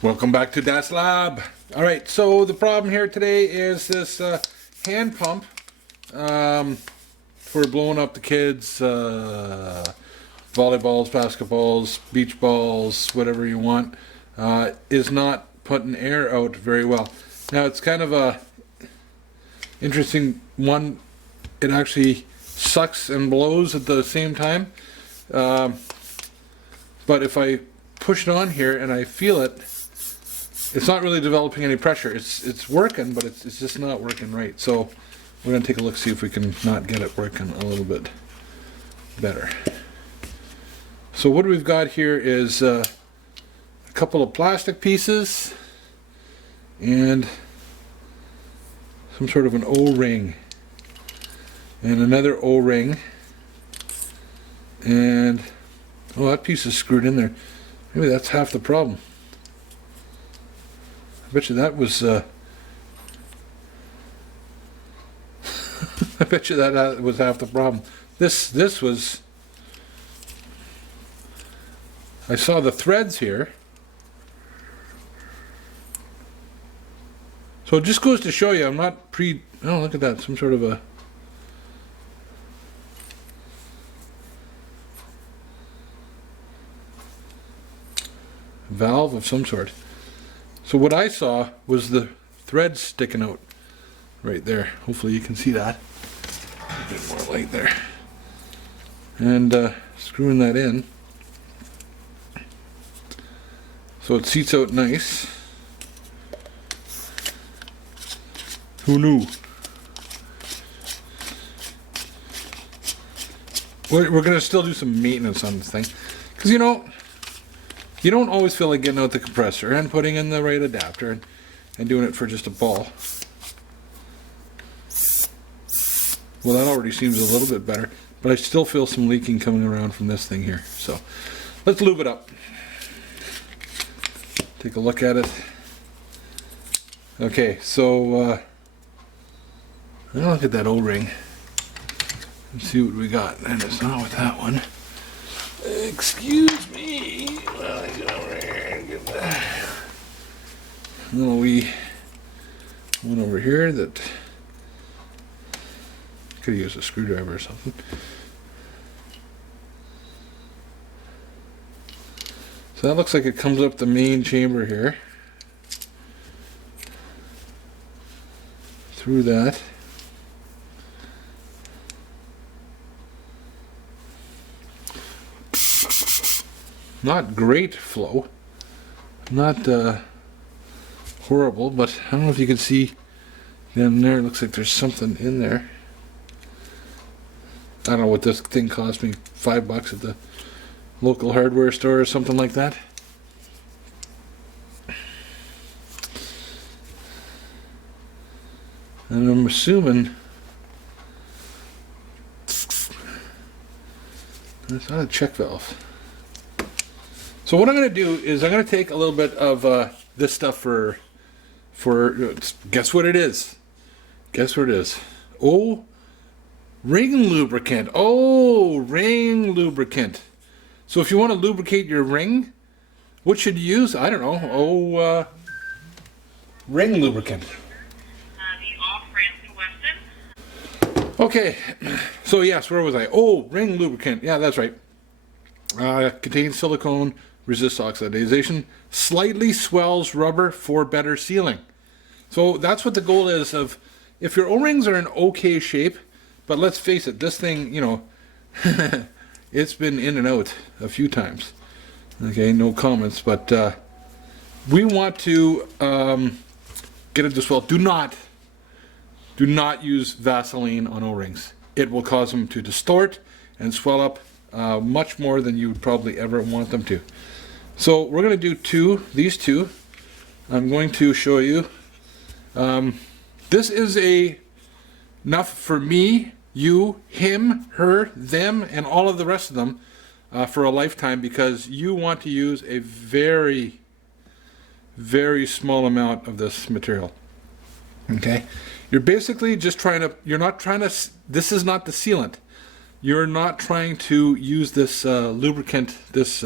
Welcome back to Das Lab. All right, so the problem here today is this hand pump for blowing up the kids' volleyballs, basketballs, beach balls, whatever you want, is not putting air out very well. Now it's kind of a interesting one. It actually sucks and blows at the same time. But if I push it on here and I feel it, it's not really developing any pressure. It's working, but it's just not working right. So we're going to take a look, see if we can not get it working a little bit better. So what we've got here is a couple of plastic pieces and some sort of an O-ring and another O-ring, and oh, that piece is screwed in there. Maybe that's half the problem. I bet you that was I bet you that was half the problem. This was, I saw the threads here. So it just goes to show you I'm not oh, look at that, some sort of a valve of some sort. So what I saw was the threads sticking out right there. Hopefully you can see that. A bit more light there. And screwing that in so it seats out nice. Who knew? We're going to still do some maintenance on this thing, because you know, you don't always feel like getting out the compressor and putting in the right adapter and doing it for just a ball. Well, that already seems a little bit better, but I still feel some leaking coming around from this thing here. So let's lube it up. Take a look at it. Okay, so look at that O-ring. Let's see what we got. And it's not with that one. Excuse me. Well, I get over here and get that little wee one over here that could use a screwdriver or something. So that looks like it comes up the main chamber here. Through that. Not great flow, not horrible, but I don't know if you can see down there. It looks like there's something in there. I don't know what this thing cost me, $5 at the local hardware store or something like that. And I'm assuming that's not a check valve. So what I'm going to do is I'm going to take a little bit of this stuff for guess what it is? Guess what it is? Oh, ring lubricant. Oh, ring lubricant. So if you want to lubricate your ring, what should you use? I don't know. Oh, ring lubricant. Okay, so yes, where was I? Oh, ring lubricant. Yeah, that's right. Contains silicone, resists oxidization, slightly swells rubber for better sealing. So that's what the goal is of, if your O-rings are in okay shape, but let's face it, this thing, you know, it's been in and out a few times. Okay, no comments, but we want to get it to swell. Do not use Vaseline on O-rings. It will cause them to distort and swell up much more than you would probably ever want them to. So we're going to do these two. I'm going to show you. This is enough for me, you, him, her, them, and all of the rest of them for a lifetime, because you want to use a very, very small amount of this material. Okay? You're basically just this is not the sealant. You're not trying to use this lubricant, this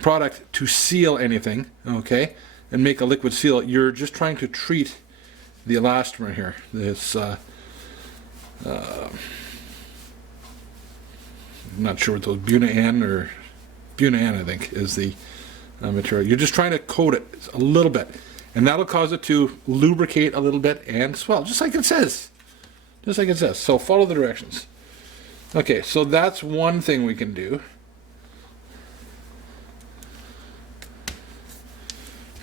product to seal anything, okay? and make a liquid seal, you're just trying to treat the elastomer here. This I'm not sure what those Bunan, I think, is the material. You're just trying to coat it a little bit, and that'll cause it to lubricate a little bit and swell, just like it says. Just like it says. So follow the directions. Okay, so that's one thing we can do.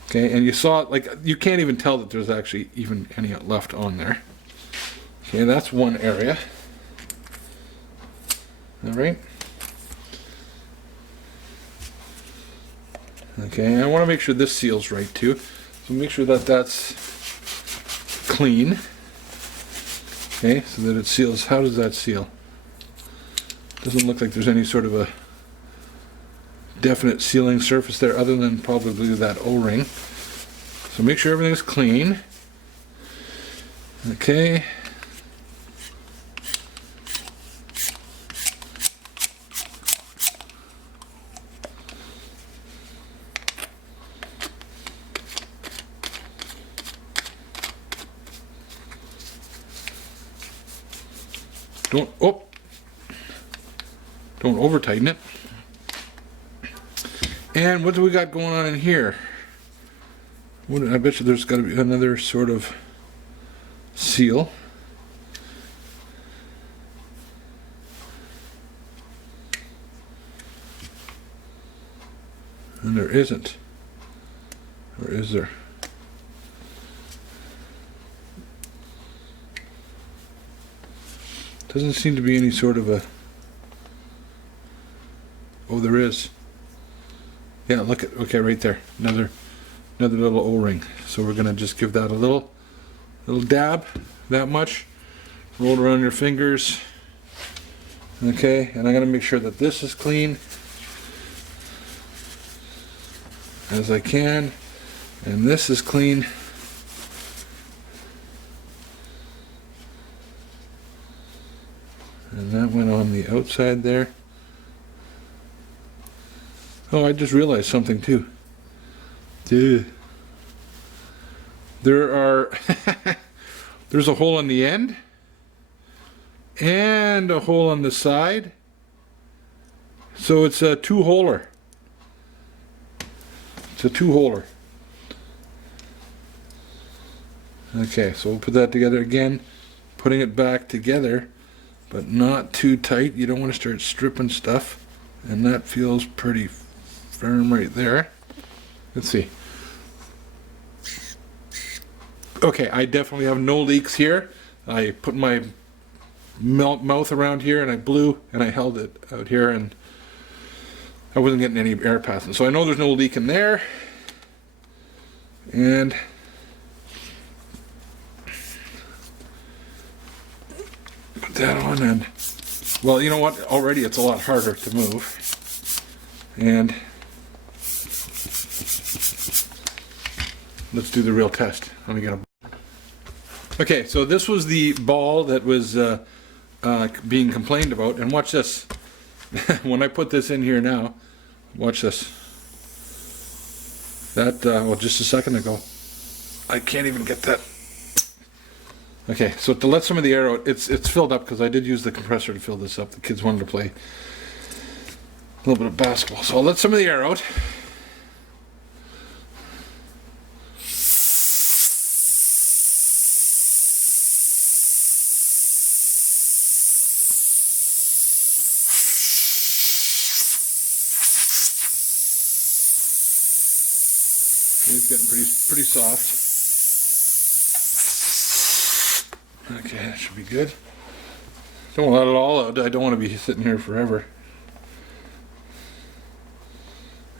Okay, and you saw, like, you can't even tell that there's actually even any left on there. Okay, that's one area. All right. Okay, and I want to make sure this seals right too. So make sure that that's clean. Okay, so that it seals. How does that seal? Doesn't look like there's any sort of a definite sealing surface there other than probably that O-ring. So make sure everything is clean. Okay. Don't over tighten it. And what do we got going on in here? I bet you there's got to be another sort of seal. And there isn't. Or is there? Doesn't seem to be any sort of a... Oh, there is. Yeah, look at, okay, right there. Another little O-ring. So we're gonna just give that a little dab, that much. Roll it around your fingers. Okay, and I'm gonna make sure that this is clean as I can, and this is clean. And that went on the outside there. Oh, I just realized something too. Dude. There's a hole on the end and a hole on the side. So it's a two-holer. It's a two-holer. Okay, so we'll put that together again, putting it back together, but not too tight. You don't want to start stripping stuff, and that feels pretty firm right there. Let's see. Okay, I definitely have no leaks here. I put my mouth around here and I blew and I held it out here and I wasn't getting any air passing. So I know there's no leak in there. And put that on, and well, you know what? Already it's a lot harder to move. And let's do the real test. Let me get a... Okay, so this was the ball that was being complained about, and watch this. When I put this in here now, watch this. That, well, just a second ago, I can't even get that. Okay, so to let some of the air out, it's filled up because I did use the compressor to fill this up. The kids wanted to play a little bit of basketball, so I'll let some of the air out. It's getting pretty soft. Okay, that should be good. Don't let it all out. I don't want to be sitting here forever.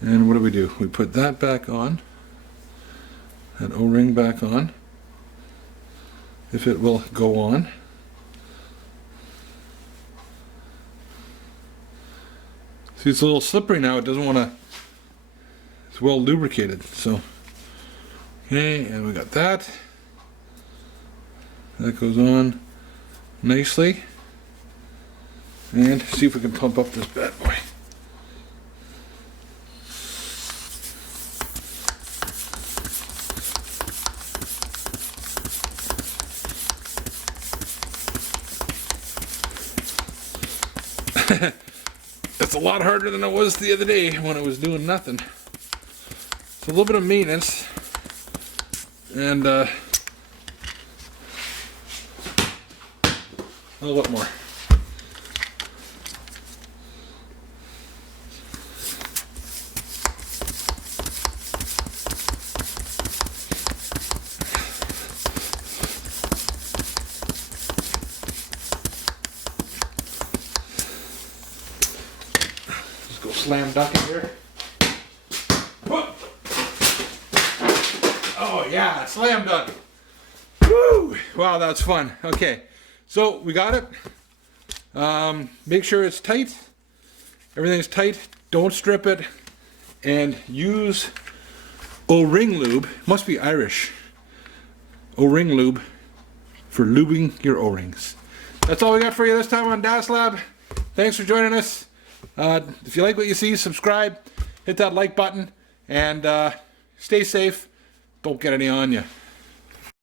And what do? We put that back on. That O-ring back on. If it will go on. See, it's a little slippery now. It doesn't want to... It's well lubricated, so... Okay, and we got that. That goes on nicely. And see if we can pump up this bad boy. It's a lot harder than it was the other day when it was doing nothing. It's a little bit of maintenance. And a little bit more. Just go slam dunk in here. Oh yeah, slam dunk. Woo! Wow, that's fun. Okay, so we got it. Make sure it's tight. Everything's tight. Don't strip it. And use O-ring lube. Must be Irish. O-ring lube for lubing your O-rings. That's all we got for you this time on Das Lab. Thanks for joining us. If you like what you see, subscribe. Hit that like button. And stay safe. Don't get any on you.